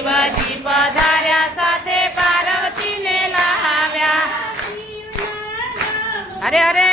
શિવજી પધાર્યા સાથે પાર્વતીને લાવ્યા. અરે અરે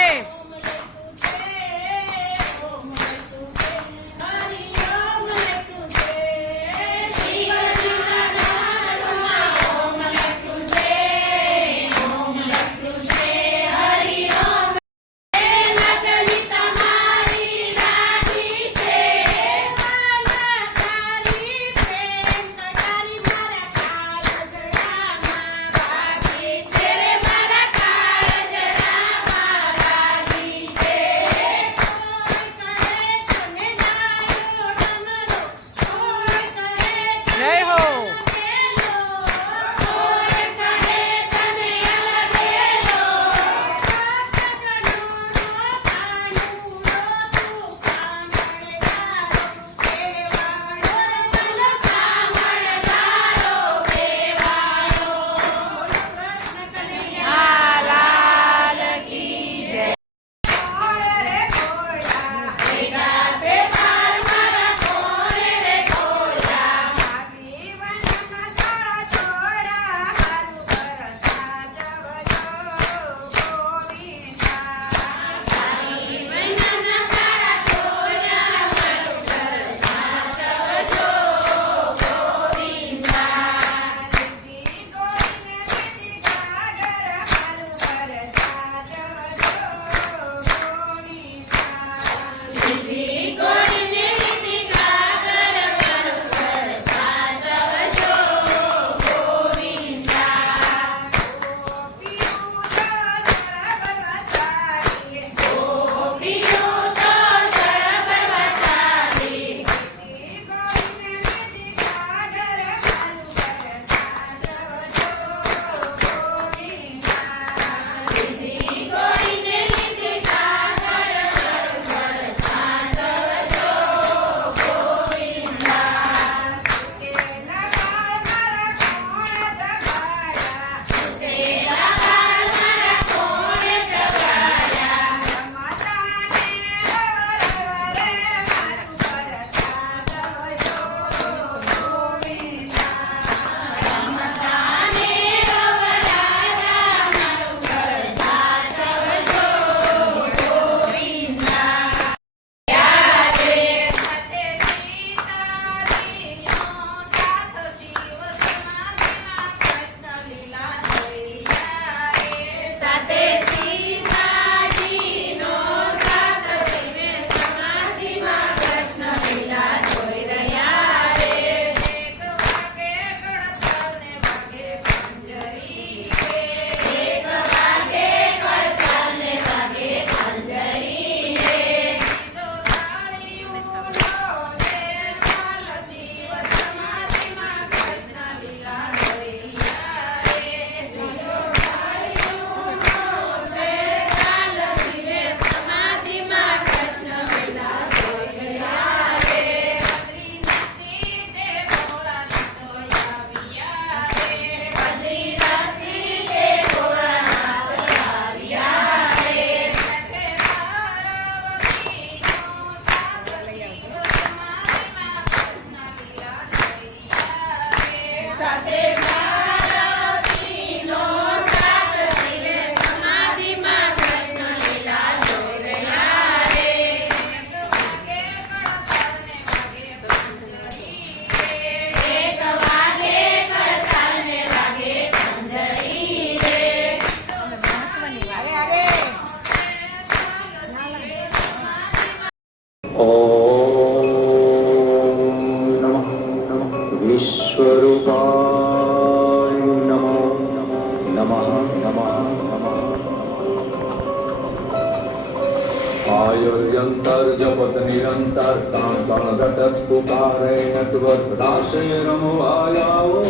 आयुर्यंतर जपत निरंतर तान तान घटत पुकारे नटवर दासे रमवायाओ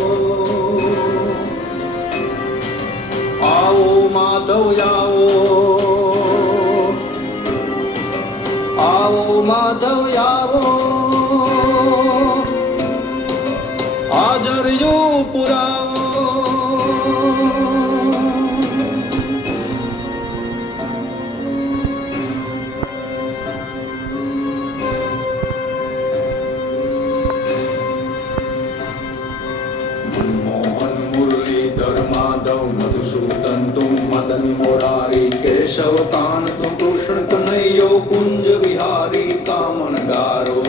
आओ माधव आओ आओ माधव आओ हाजर यो पुराओ માધવ કાંત કૃષ્ણ કનૈયો કુંજ વિહારી કામણગારો.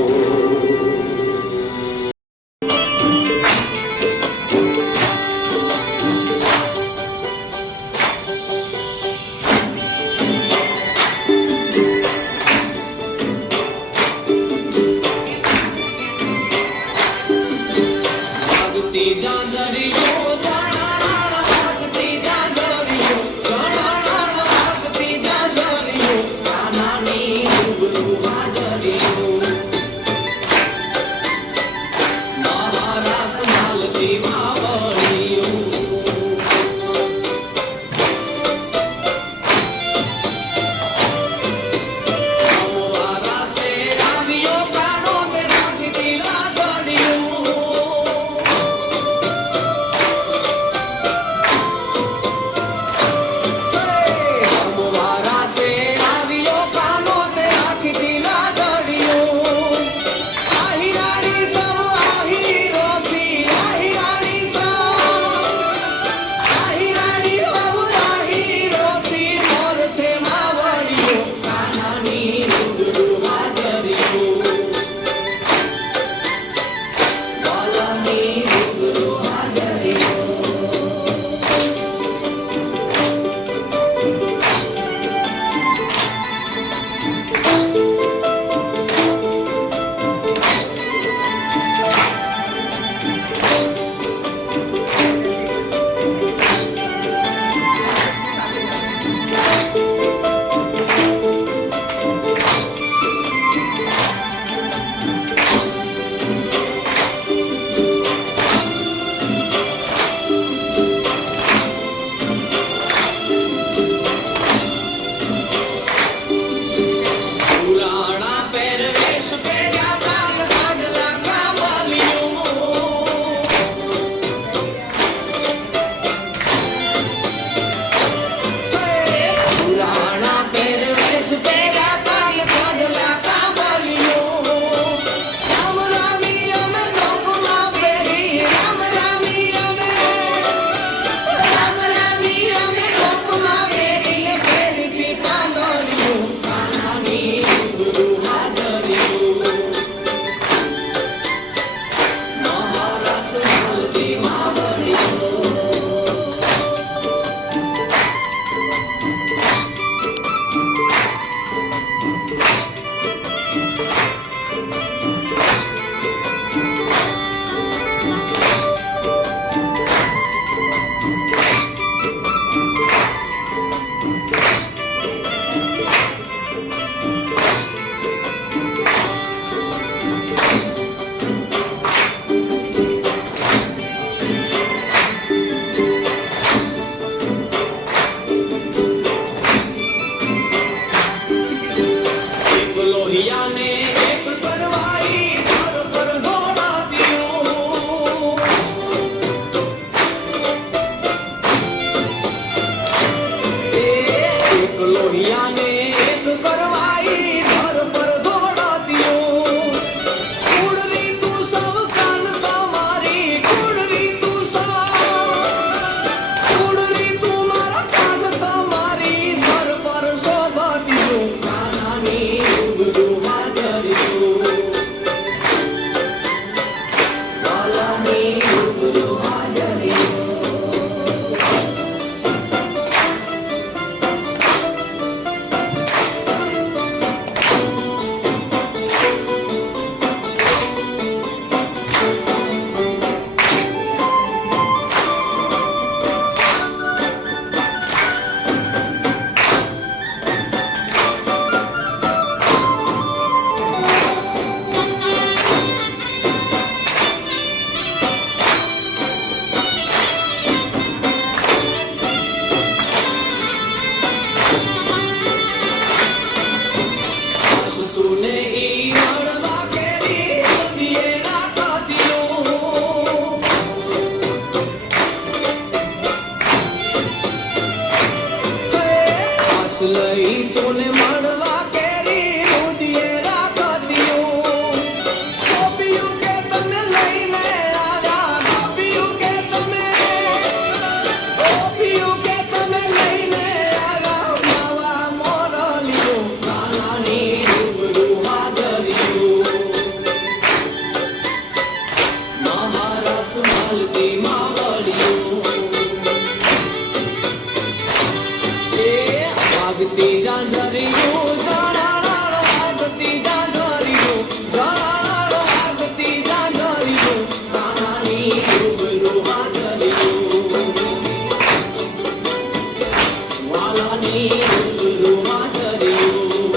વાલાની રૂબરૂમાં જર્યું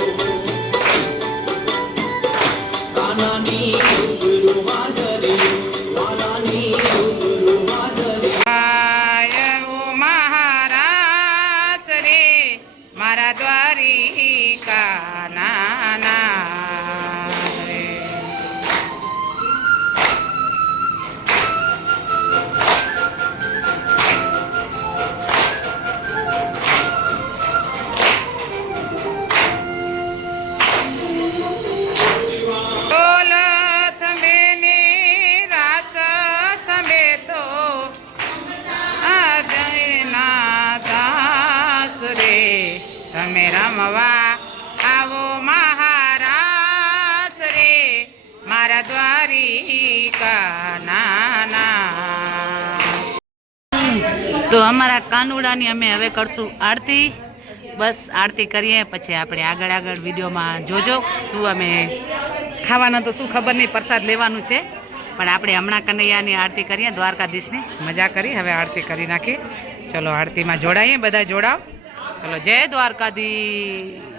કાનાની રૂબરૂમાં જર્યું વાલાની રૂબરૂમાં જર્યું આવ્યો મહારાજ રે મારા દ્વારિકા નાના રે. બોલ થંભે ને રાસ થંભે તો અજયના દાસ રે તમે રમવા આવો મહારાસ રે મારા દ્વારિકા નાના. તો અમારા કાનુડાની અમે હવે કરશું આરતી. બસ આરતી કરીએ પછી આપણે આગળ વિડીયોમાં જોજો શું અમે ખાવાના તો શું ખબર નહીં, પ્રસાદ લેવાનું છે પણ આપણે હમણાં કનૈયાની આરતી કરીએ, દ્વારકાધીશની મજા કરી. હવે આરતી કરી નાખીએ. ચલો આરતીમાં જોડાઈએ, બધા જોડાવ. ચલો જય દ્વારકાધીશ.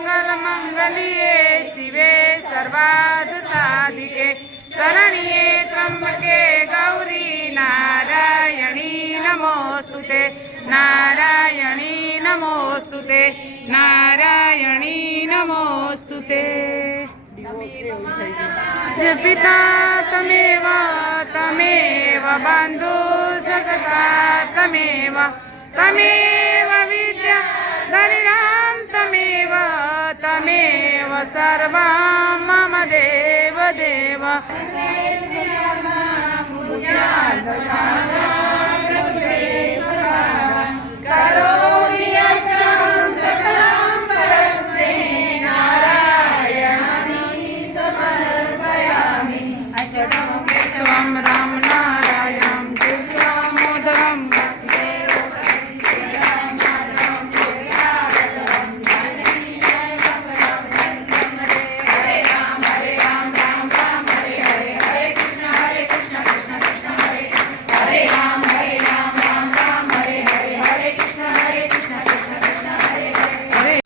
सर्वमंगलमंगल्ये शिवे सर्वार्थ साधिके शरण्ये त्र्यंबके गौरी नारायणी नमोस्तुते नारायणी नमोस्तुते नारायणी नमोस्तुते। पिता तमेव तमेव बन्धु सखा तमेव તમેવ વિદ્યા ધરિણામ તમેવ તમેવ સર્વં મમ દેવ દેવ કરોમિ યજ્ઞં સકલં પરસ્મે નારાયણાની સમર્પયામિ અચ્યુતં કેશવં રામ નારાયણં કૃષ્ણમોદરં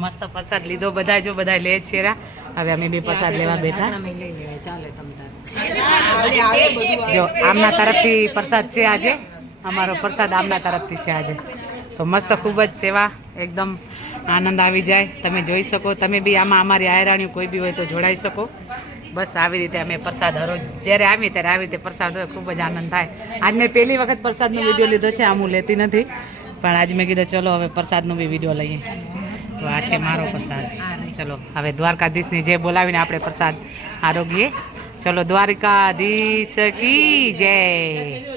મસ્ત પ્રસાદ લીધો બધા જો બધા લે છે રા. હવે અમે બી પ્રસાદ લેવા બેઠા. જો આમના તરફથી પ્રસાદ છે આજે, અમારો પ્રસાદ આમના તરફથી છે આજે. તો મસ્ત ખૂબ જ સેવા, એકદમ આનંદ આવી જાય. તમે જોઈ શકો, તમે બી આમાં અમારી આયરાણીઓ કોઈ બી હોય તો જોડાઈ શકો. બસ આવી રીતે અમે પ્રસાદ હરોજ જ્યારે આવીએ ત્યારે આવી રીતે પ્રસાદ હોય, ખૂબ જ આનંદ થાય. આજ મેં પહેલી વખત પ્રસાદનો વિડીયો લીધો છે, આમ હું લેતી નથી, પણ આજ મેં કીધું ચલો હવે પ્રસાદનો બી વિડીયો લઈએ. તો આ છે મારો પ્રસાદ. ચલો હવે દ્વારકાધીશની જે બોલાવીને આપણે પ્રસાદ આરોગીએ. ચલો દ્વારકાધીશ કી જય.